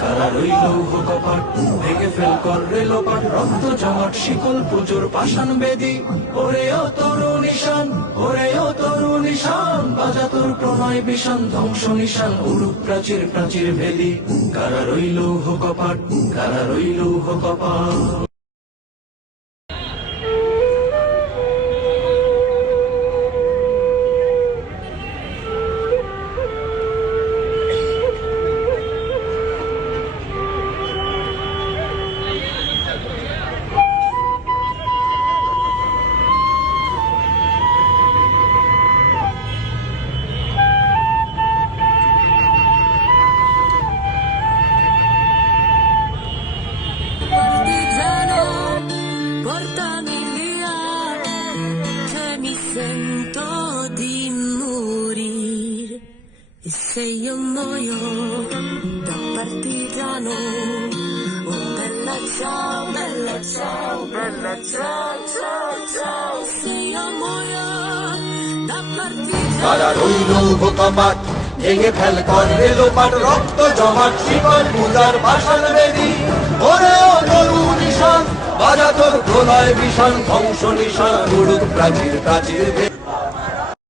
কারা রইল কপাট ভেঙে ফেল কর রেলোপাট রক্ত জমাট শিকল পুজোর পাষাণ বেদি ওরে ও তরু নিশান ওরে ও তরু নিশান বাজা তোর প্রণয় বিষান ধ্বংস নিশান উড়ুক প্রাচীর প্রাচীর ভেদি কারা রইল কপাট কারা রইল কপাট। Portami via, che mi sento di morire. E se io muoio da partigiano, oh bella ciao, bella ciao, bella ciao, ciao, ciao. Se io muoio da partigiano. কারা রইল কপাট ভেঙে ফেল কর রেলোপাট রক্ত জমাট শিকল পূজার ভাষণ বেদি ওরে ও তরু নিশান বাজা তোর প্রলয় বিষাণ ধ্বংস নিশান উড়ুক প্রাচীর প্রাচীর